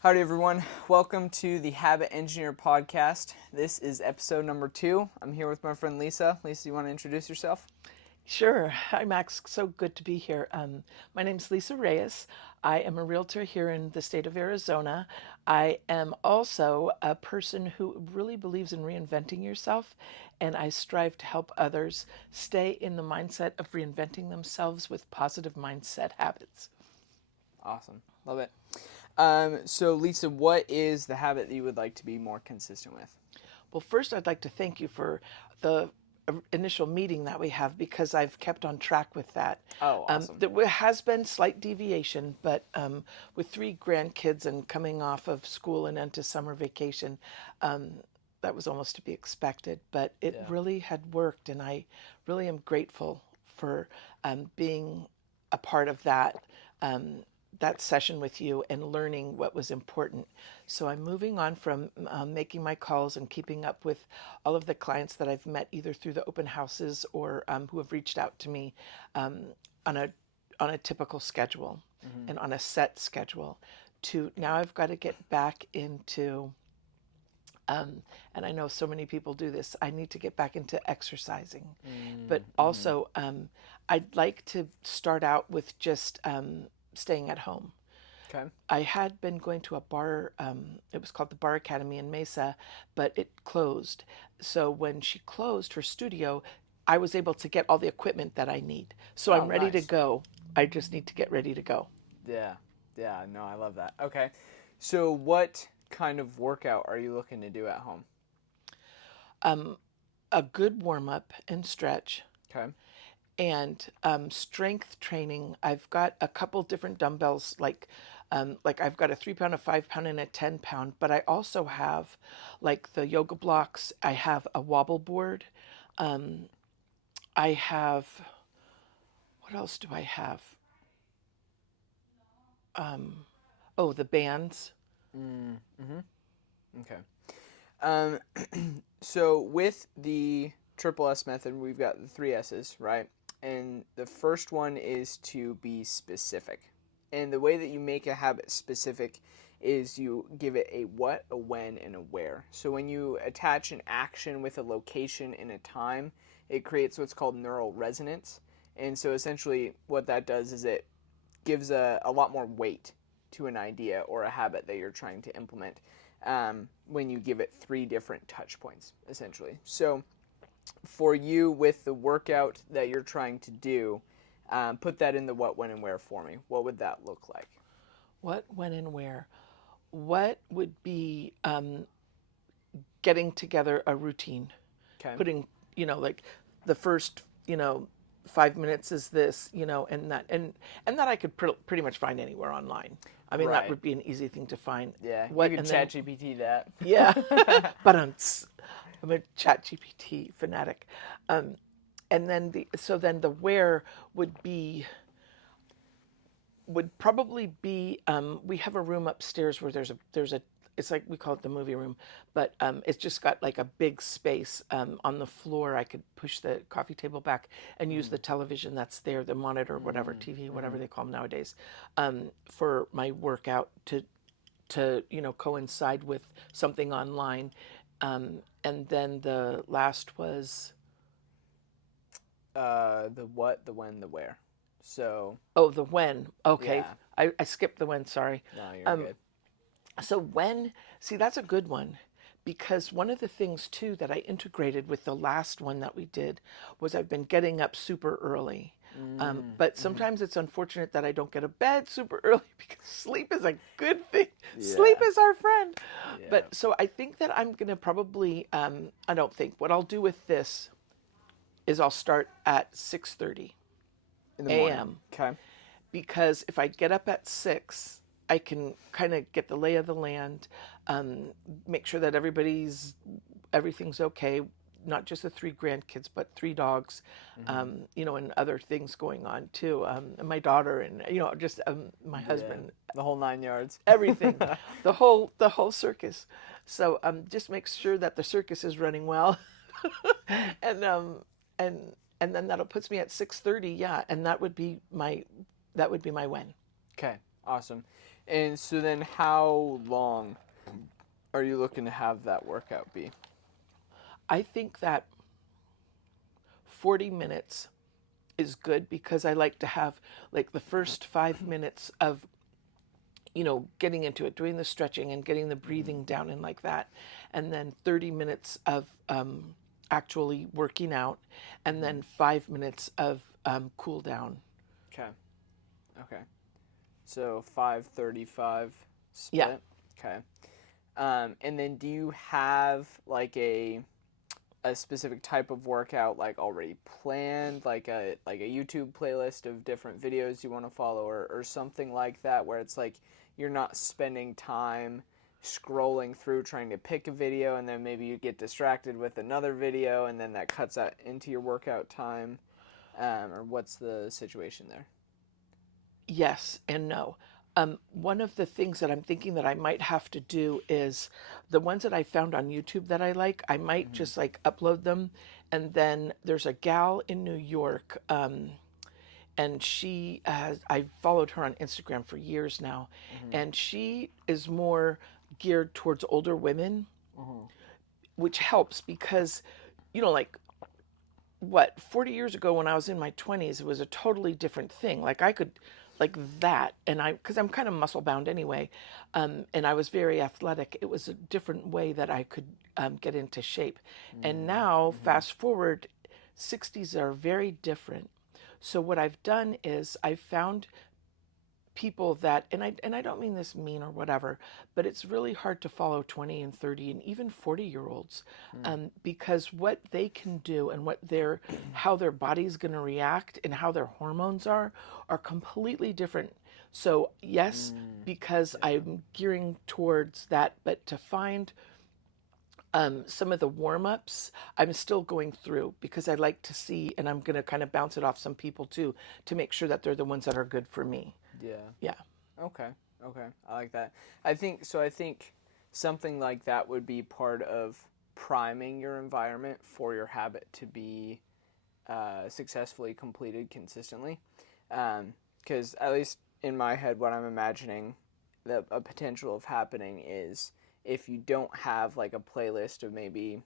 Howdy, everyone. Welcome to the Habit Engineer podcast. This is episode number 2. I'm here with my friend Lisa. Lisa, you want to introduce yourself? Sure. Hi, Max. So good to be here. My name's Lisa Reyes. I am a realtor here in the state of Arizona. I am also a person who really believes in reinventing yourself, and I strive to help others stay in the mindset of reinventing themselves with positive mindset habits. Awesome. Love it. So, Lisa, what is the habit that you would like to be more consistent with? Well, first, I'd like to thank you for the initial meeting that we have because I've kept on track with that. Oh, awesome. There has been slight deviation, but with 3 grandkids and coming off of school and into summer vacation, um, that was almost to be expected. But it Yeah. really had worked, and I really am grateful for being a part of um, that session with you and learning what was important. So I'm moving on from making my calls and keeping up with all of the clients that I've met either through the open houses or who have reached out to me um, on a typical schedule Mm-hmm. and on a set schedule. To Okay. now, I've got to get back into and I know so many people do this. I need to get back into exercising, but Mm-hmm. also I'd like to start out with just staying at home. Okay. I had been going to a bar, it was called the Bar Academy in Mesa, but it closed. So when she closed her studio, I was able to get all the equipment that I need. So I'm Oh, ready to nice. go. I just need to get ready to go. Yeah. Yeah. No, I love that. Okay. So, what kind of workout are you looking to do at home? A good warm up and stretch Okay. and strength training. I've got a couple different dumbbells, like I've got a 3 pound, a 5 pound, and a 10 pound. But I also have like the yoga blocks. I have a wobble board. I have what else do I have? Oh, the bands. Mm-hmm. Okay. Um, so with the triple S method, we've got the three S's, right? And the first one is to be specific. And the way that you make a habit specific is you give it a what, a when, and a where. So when you attach an action with a location and a time, it creates what's called neural resonance. And so essentially, what that does is it gives a lot more weight to an idea or a habit that you're trying to implement when you give it 3 different touch points, essentially. So, for you with the workout that you're trying to do, put that in the what, when, and where for me. What would that look like? What, when, and where? What would be getting together a routine? Okay. Putting, like the first, 5 minutes is this, and that I could pretty much find anywhere online. I mean, that Right. would be an easy thing to find. Yeah, you What could and then chat GPT that. yeah, but I'm a Chat GPT fanatic. Um, and then the where would probably be we have a room upstairs where there's a it's like we call it the movie room, but it's just got like a big space on the floor. I could push the coffee table back and use Mm-hmm. the television that's there, the monitor, whatever TV, Mm-hmm. whatever they call them nowadays, for my workout to coincide with something online. And then the last was The what, the when, the where. So, oh, the when. Okay, yeah. I skipped the when. Sorry. No, you're Um, good. So when, see, that's a good one because one of the things too that I integrated with the last one that we did was I've been getting up super early. But Mm-hmm. sometimes it's unfortunate that I don't get to bed super early because sleep is a good thing. Sleep Yeah. is our friend. Yeah. But so I think that I'm going to probably, I don't think, what I'll do with this is I'll start at 6:30 In the morning. a.m. Okay. because if I get up at 6, I can kind of get the lay of the land, make sure that everything's okay, not just the 3 grandkids, but 3 dogs, Mm-hmm. and other things going on too, and my daughter, and just my Yeah. husband, The whole 9 yards. everything, the whole circus. So just make sure that the circus is running well, and and and then that'll puts me at 6:30, yeah, and that would be my win. Okay, awesome. And so then how long are you looking to have that workout be? I think that 40 minutes is good because I like to have like the first 5 minutes of, getting into it, doing the stretching and getting the breathing down and like that. And then 30 minutes of actually working out. And then 5 minutes of cool down. Okay. Okay. So 5:35 Yeah. split. Okay. And then do you have like a specific type of workout like already planned, like a YouTube playlist of different videos you want to follow, or something like that, where it's like you're not spending time scrolling through trying to pick a video and then maybe you get distracted with another video and then that cuts out into your workout time, or what's the situation there? Yes and no. One of the things that I'm thinking that I might have to do is the ones that I found on YouTube that I like, I might Mm-hmm. just like upload them. And then there's a gal in New York, and I've followed her on Instagram for years now, Mm-hmm. and she is more geared towards older women, Mm-hmm. which helps because, like, what, 40 years ago when I was in my 20s, it was a totally different thing. Like I could, like that, and because I'm kind of muscle bound anyway, and I was very athletic, it was a different way that I could get into shape. And now, Mm-hmm. fast forward, 60s are very different. So what I've done is I've found people that, and I don't mean this mean or whatever, but it's really hard to follow 20 and 30 and even 40-year olds, because what they can do and how their body's going to react and how their hormones are completely different. So yes, Mm, because yeah. I'm gearing towards that, but to find some of the warm-ups I'm still going through because I like to see, and I'm going to kind of bounce it off some people too to make sure that they're the ones that are good for me. Yeah. Yeah. Okay. Okay. I like that. I think something like that would be part of priming your environment for your habit to be successfully completed consistently. Because at least in my head, what I'm imagining the a potential of happening is if you don't have like a playlist of maybe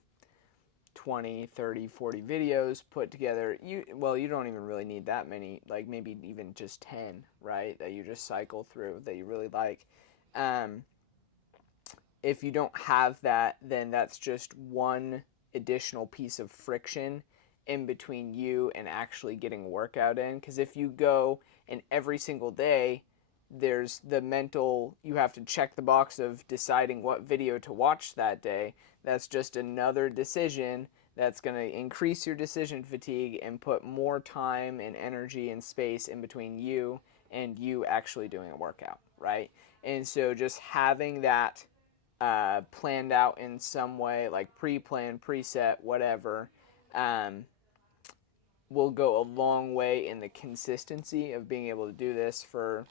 20, 30, 40 videos put together, you don't even really need that many, like maybe even just 10, right, that you just cycle through that you really like. um, if you don't have that, then that's just one additional piece of friction in between you and actually getting a workout in. Because if you go and every single day, there's the mental, you have to check the box of deciding what video to watch that day. That's just another decision that's going to increase your decision fatigue and put more time and energy and space in between you and you actually doing a workout, right? And so just having that planned out in some way, like pre-planned, preset, whatever, um, will go a long way in the consistency of being able to do this for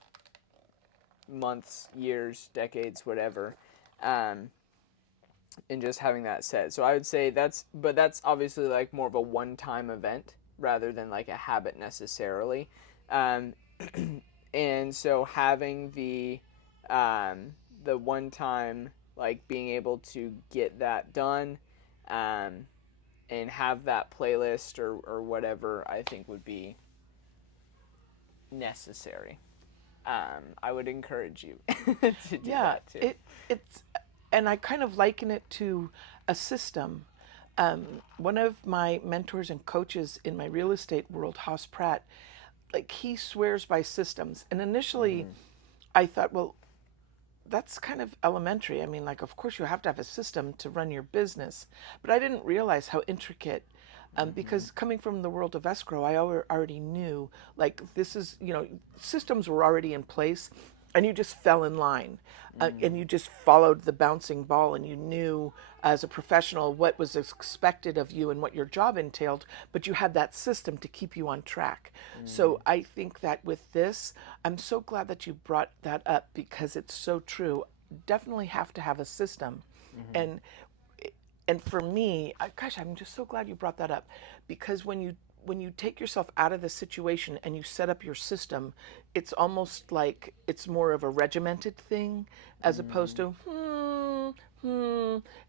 months, years, decades, whatever, um, and just having that set. So I would say that's obviously like more of a one-time event rather than like a habit necessarily. Um, and so having the one time, like being able to get that done, um, and have that playlist or whatever, I think would be necessary. I would encourage you to do Yeah, that too. it's, and I kind of liken it to a system. One of my mentors and coaches in my real estate world, Haas Pratt, like he swears by systems. And initially, Mm-hmm. I thought, well, that's kind of elementary. I mean, like, of course, you have to have a system to run your business, but I didn't realize how intricate. Mm-hmm. Because coming from the world of escrow, I already knew like this is, systems were already in place, and you just fell in line, and you just followed the bouncing ball, and you knew as a professional what was expected of you and what your job entailed, but you had that system to keep you on track. Mm-hmm. So I think that with this, I'm so glad that you brought that up because it's so true. Definitely have to have a system. Mm-hmm. And and for me, gosh, I'm just so glad you brought that up because when you when you take yourself out of the situation and you set up your system, it's almost like it's more of a regimented thing as opposed Mm, to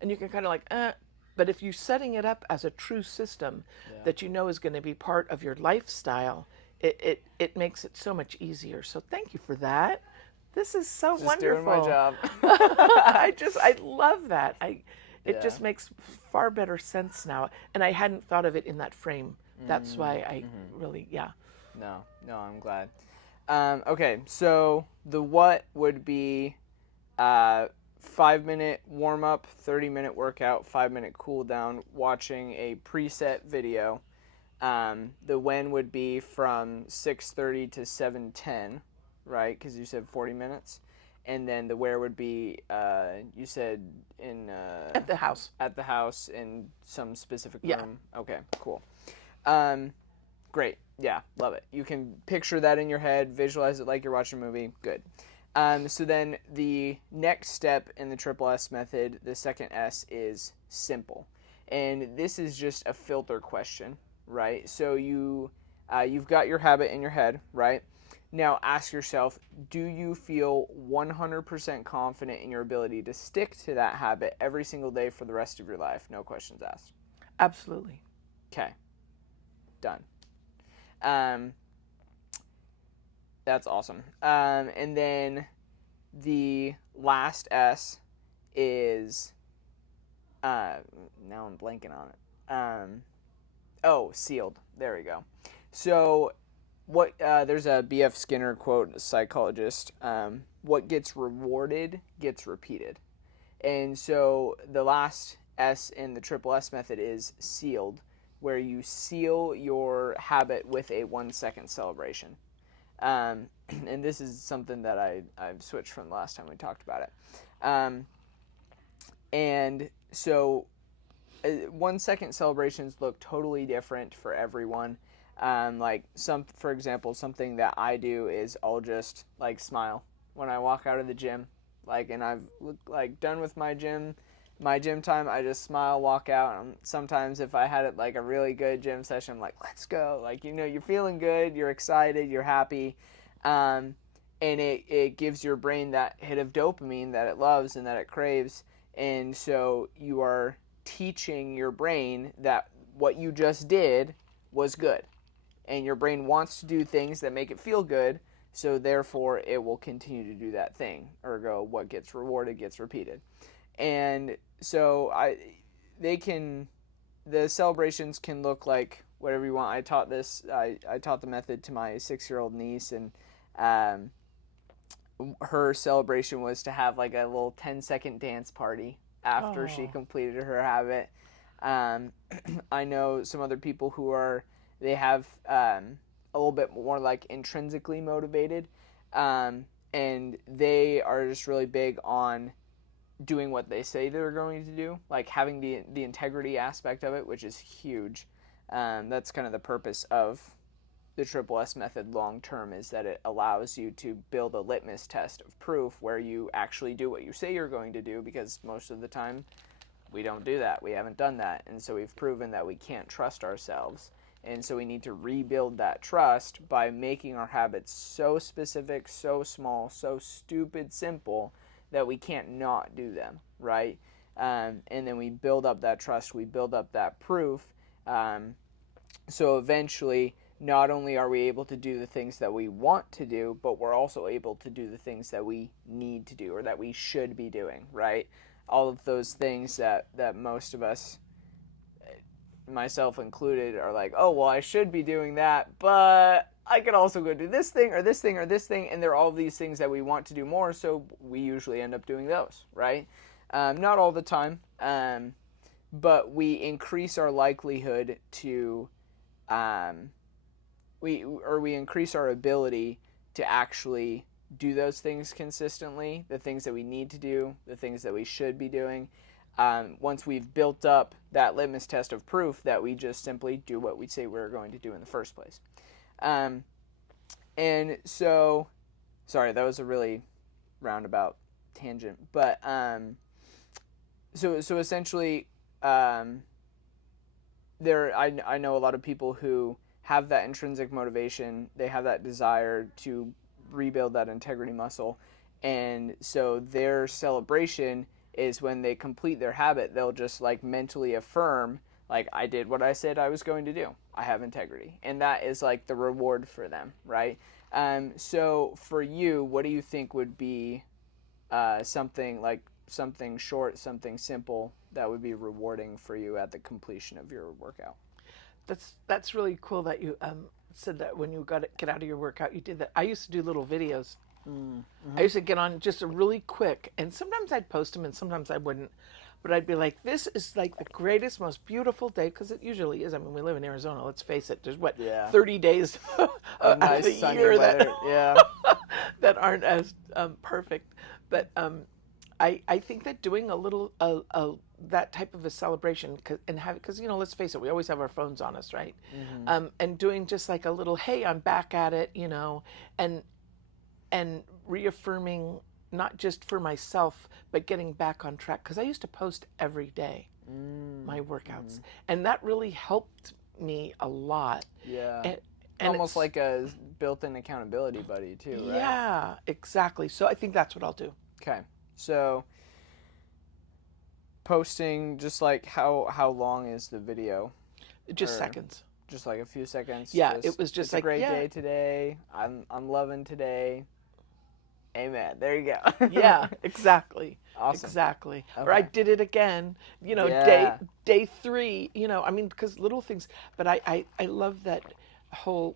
and you can kind of like but if you're setting it up as a true system yeah. that you know is going to be part of your lifestyle, it makes it so much easier. So thank you for that. This is so Just doing my wonderful. job. I love that. It Yeah. just makes far better sense now. And I hadn't thought of it in that frame. That's Mm, why I hmm. really, yeah. No, no, I'm glad. Okay, so the what would be 5 minute warm up, 30-minute workout, 5 minute cool down, watching a preset video. The when would be from 6:30 to 7:10, right? Because you said 40 minutes. And then the where would be, you said in At the house. at the house in some specific Yeah. room. Okay, cool. Um, Great. Yeah, love it. You can picture that in your head, visualize it like you're watching a movie. Good. So then the next step in the triple S method, the second S, is simple. And this is just a filter question, right? So you've got your habit in your head, right? Now ask yourself, do you feel 100% confident in your ability to stick to that habit every single day for the rest of your life? No questions asked. Absolutely. Okay, done. Um, that's awesome. And then the last S is uh, now I'm blanking on it. Oh, sealed. There we go. So what? There's a B.F. Skinner quote, a psychologist. What gets rewarded gets repeated, and so the last S in the triple S method is sealed, where you seal your habit with a 1 second celebration. Um, and this is something that I've switched from the last time we talked about it. Um, and so 1 second celebrations look totally different for everyone. Like for example, something that I do is I'll just like smile when I walk out of the gym, like, and I've like done with my gym time. I just smile, walk out. Sometimes if I had it like a really good gym session, I'm like, let's go. Like, you're feeling good, you're excited, you're happy, um, and it gives your brain that hit of dopamine that it loves and that it craves, and so you are teaching your brain that what you just did was good, and your brain wants to do things that make it feel good, so therefore it will continue to do that thing. Ergo, what gets rewarded gets repeated. And so they can, the celebrations can look like whatever you want. I taught the method to my 6-year-old niece, and um, her celebration was to have like a little 10-second dance party after she Oh, completed her habit. Um, I know some other people they have a little bit more like intrinsically motivated, um, and they are just really big on doing what they say they're going to do, like having the integrity aspect of it, which is huge. That's kind of the purpose of the triple S method long term, is that it allows you to build a litmus test of proof where you actually do what you say you're going to do, because most of the time we don't do that. We haven't done that. And so we've proven that we can't trust ourselves. And so we need to rebuild that trust by making our habits so specific, so small, so stupid simple that we can't not do them, right? And then we build up that trust, we build up that proof. Um, so eventually, not only are we able to do the things that we want to do, but we're also able to do the things that we need to do or that we should be doing, right? All of those things that most of us, myself included, are like, oh, well, I should be doing that, but I could also go do this thing or this thing or this thing. And there are all these things that we want to do more, so we usually end up doing those, right? Not all the time, but we increase our likelihood to um, we increase our ability to actually do those things consistently, the things that we need to do, the things that we should be doing. Once we've built up that litmus test of proof that we just simply do what we say we're going to do in the first place. Um, and so, sorry, that was a really roundabout tangent, but so essentially, um, I know a lot of people who have that intrinsic motivation, they have that desire to rebuild that integrity muscle. And so their celebration is when they complete their habit, they'll just like mentally affirm, like, I did what I said I was going to do. I have integrity. And that is like the reward for them, right? So for you, what do you think would be something like something short, something simple that would be rewarding for you at the completion of your workout? That's really cool that you said that when you got to get out of your workout, you did that. I used to do little videos. I Mm-hmm. used to get on just a really quick, and sometimes I'd post them and sometimes I wouldn't. But I'd be like, this is like the greatest, most beautiful day, because it usually is. I mean, we live in Arizona, let's face it. There's what, Yeah. 30 days Of out of nice the sunny year that weather. Yeah. that aren't as perfect. But I think that doing a little that type of a celebration and have because let's face it, we always have our phones on us, right? Mm-hmm. And doing just like a little, hey, I'm back at it, and reaffirming not just for myself but getting back on track, because I used to post every day my Mm-hmm. workouts, and that really helped me a lot. Yeah. and and Almost it's like a built-in accountability buddy too, right? yeah, exactly. So I think that's what I'll do. Okay. So posting just like how long is the video? Just Or seconds. just like a few seconds, Yeah, it just was just it's a like, great yeah, day today. I'm loving today. Amen. There you go. yeah, exactly. Awesome. Exactly. Or I Okay. did it again, day Yeah. day 3, I mean, because little things, but I love that whole,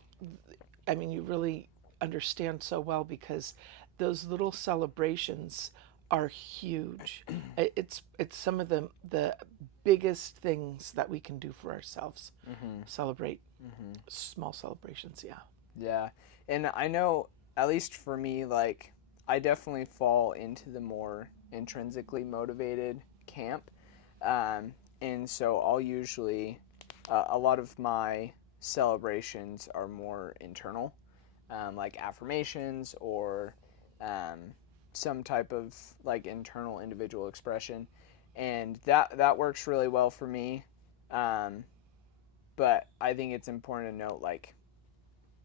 I mean, you really understand so well, because those little celebrations are huge. It's some of the biggest things that we can do for ourselves. Mm-hmm. Celebrate Mm-hmm. small celebrations, yeah. Yeah. And I know, at least for me, like, I definitely fall into the more intrinsically motivated camp. And so I'll usually, a lot of my celebrations are more internal, like affirmations or um, some type of like internal individual expression. And that works really well for me. Um, but I think it's important to note, like,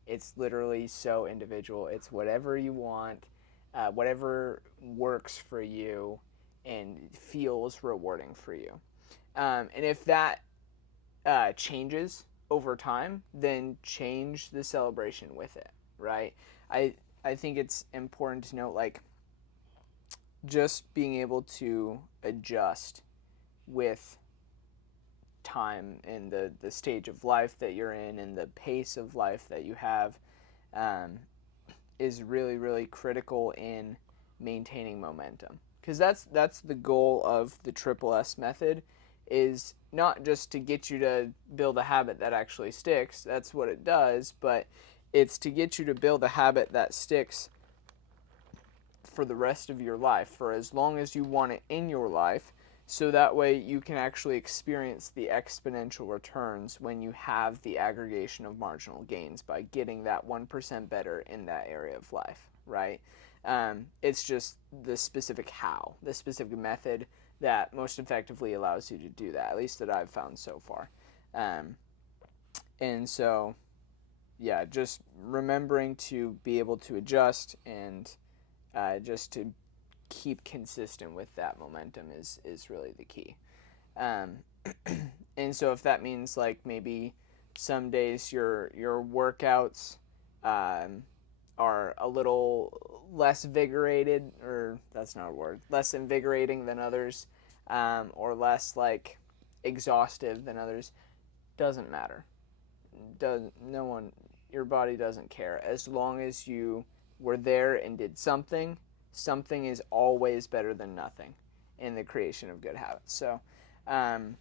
it's literally so individual. It's whatever you want, whatever works for you and feels rewarding for you. And if that changes over time, then change the celebration with it, right? I I think it's important to note, like, just being able to adjust with time and the stage of life that you're in and the pace of life that you have, um, is really really critical in maintaining momentum, because that's the goal of the triple S method, is not just to get you to build a habit that actually sticks. That's what it does, but it's to get you to build a habit that sticks for the rest of your life, for as long as you want it in your life, so that way you can actually experience the exponential returns when you have the aggregation of marginal gains by getting that 1% better in that area of life, right? It's just the specific how, the specific method that most effectively allows you to do that, at least that I've found so far. Um, and so, yeah, just remembering to be able to adjust and just to keep consistent with that momentum is really the key. Um, and so if that means like maybe some days your workouts um, are a little less vigorated, or that's not a word, less invigorating than others, or less like exhaustive than others, doesn't matter. Does no one, your body doesn't care as long as you were there and did something. Something is always better than nothing in the creation of good habits. So um,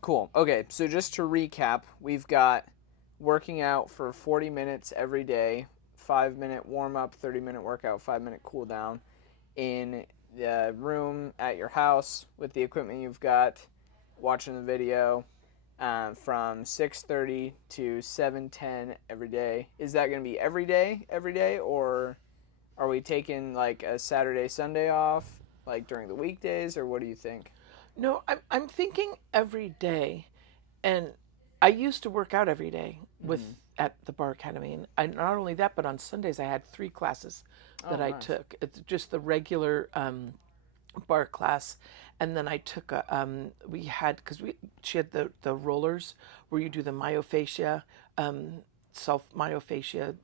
cool. Okay, so just to recap, we've got working out for 40 minutes every day, 5-minute warm up, 30-minute workout, 5-minute cool down in the room at your house with the equipment you've got, watching the video, from 6:30 to 7:10 every day. Is that going to be every day, or are we taking like a Saturday, Sunday off, like during the weekdays, or what do you think? No, I'm thinking every day. And I used to work out every day. with Mm-hmm. at the Bar Academy. And not only that, but on Sundays I had 3 classes that Oh, I nice. took. It's just the regular bar class, and then I took a we had because we she had the rollers where you do the myofascia, self myofascia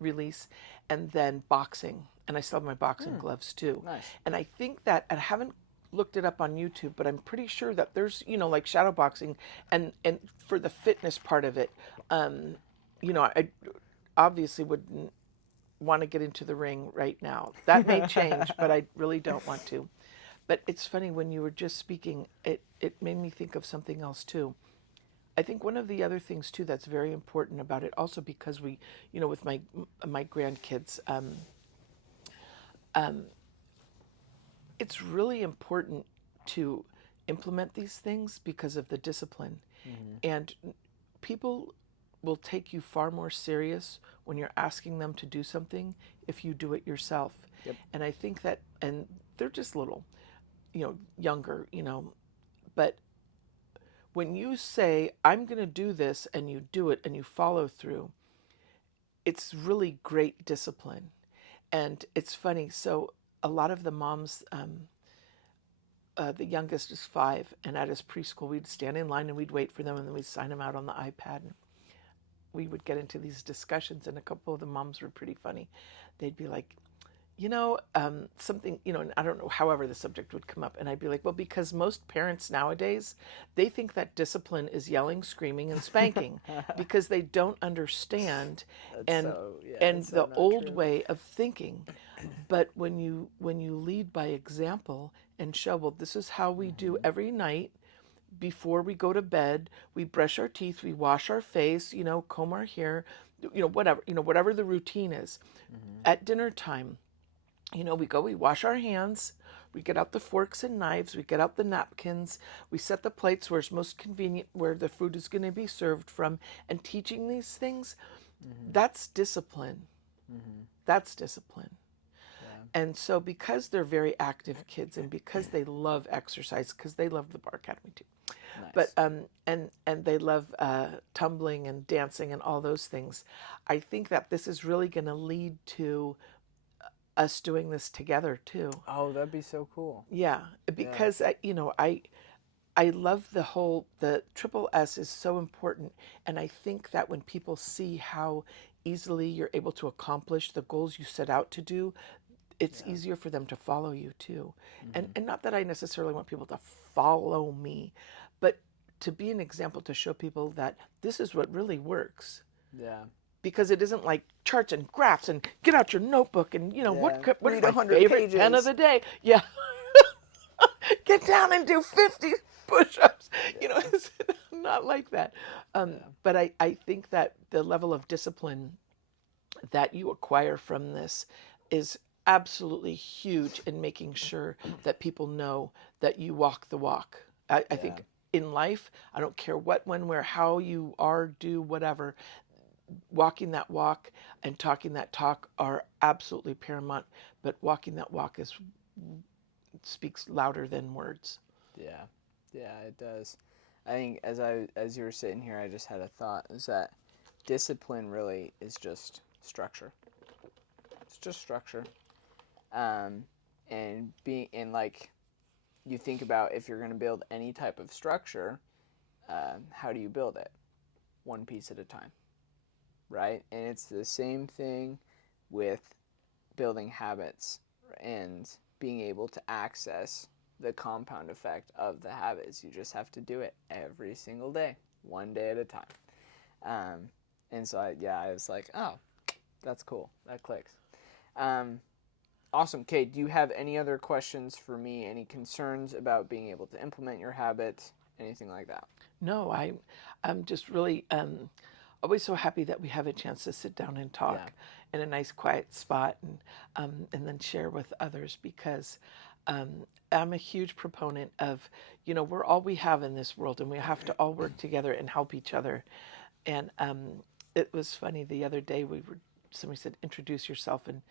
release, and then boxing, and I still have my boxing Hmm. gloves too. Nice. And I think that I haven't looked it up on YouTube, but I'm pretty sure that there's like shadow boxing, and for the fitness part of it, I obviously wouldn't want to get into the ring right now. That may change, but I really don't want to. But it's funny when you were just speaking, it made me think of something else too. I think one of the other things too that's very important about it, also because we, with my grandkids, it's really important to implement these things because of the discipline. Mm-hmm. And people will take you far more serious when you're asking them to do something if you do it yourself. Yep. And I think that, and they're just little, younger, but when you say, I'm going to do this, and you do it and you follow through, it's really great discipline. And it's funny. So, a lot of the moms, the youngest is 5, and at his preschool, we'd stand in line and we'd wait for them, and then we'd sign them out on the iPad. And we would get into these discussions, and a couple of the moms were pretty funny. They'd be like, something, and I don't know, however the subject would come up. And I'd be like, well, because most parents nowadays, they think that discipline is yelling, screaming, and spanking because they don't understand That's and so, yeah, and it's so the not old true. way of thinking. But when you lead by example and show, well, this is how we do Mm-hmm. every night before we go to bed. We brush our teeth, we wash our face, comb our hair, whatever the routine is. Mm-hmm. At dinner time, we wash our hands, we get out the forks and knives, we get out the napkins, we set the plates where it's most convenient, where the food is going to be served from, and teaching these things, Mm-hmm. that's discipline. Mm-hmm. That's discipline. Yeah. And so, because they're very active kids, and because they love exercise, because they love the Bar Academy too, but Nice. and they love tumbling and dancing and all those things, I think that this is really going to lead to us doing this together too. Oh, that'd be so cool. Yeah, Yeah. because I love the triple S is so important, and I think that when people see how easily you're able to accomplish the goals you set out to do, it's Yeah. easier for them to follow you too. And Mm-hmm. and not that I necessarily want people to follow me, but to be an example to show people that this is what really works. Yeah. Because it isn't like charts and graphs and get out your notebook and Yeah. what is Read a my hundred favorite pen of pages. the day? Yeah. Get down and do 50 push-ups. Yeah. It's not like that. Yeah. But I think that the level of discipline that you acquire from this is absolutely huge in making sure that people know that you walk the walk. I Yeah. think in life, I don't care what, when, where, how you are, do whatever, walking that walk and talking that talk are absolutely paramount. But walking that walk speaks louder than words. Yeah. Yeah, it does. I think as you were sitting here, I just had a thought is that discipline really is just structure. It's just structure. Um, and being and like you think about if you're going to build any type of structure, how do you build it? One piece at a time, right? And it's the same thing with building habits and being able to access the compound effect of the habits. You just have to do it every single day, one day at a time. Um, and so, I was like, oh, that's cool. That clicks. Um, awesome. Kate, do you have any other questions for me? Any concerns about being able to implement your habits? Anything like that? No, I'm just really always so happy that we have a chance to sit down and Yeah. talk in a nice quiet spot, and then share with others, because um, I'm a huge proponent of, we're all we have in this world, and we have to all work together and help each other. And it was funny the other day, somebody said, introduce yourself, and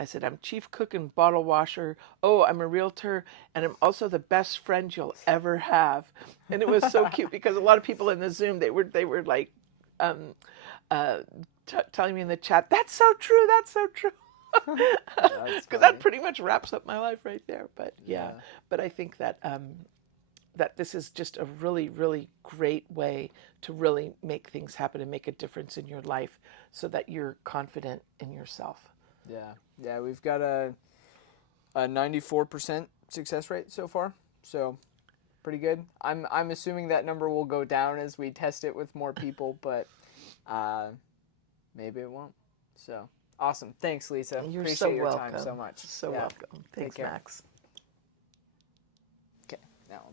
I said, I'm chief cook and bottle washer. Oh, I'm a realtor, and I'm also the best friend you'll ever have. And it was so cute because a lot of people in the Zoom, they were like, um, uh, telling me in the chat, "That's so true. That's so true." That's Because that funny. pretty much wraps up my life right there. But yeah, Yeah. but I think that that this is just a really, really great way to really make things happen and make a difference in your life, so that you're confident in yourself. Yeah. Yeah. We've got a 94% success rate so far. So pretty good. I'm assuming that number will go down as we test it with more people, but uh, maybe it won't. So awesome. Thanks, Lisa. You're so Appreciate your time so welcome. much. So Yeah. welcome. Take Thanks, care. Max. Okay. Now I'll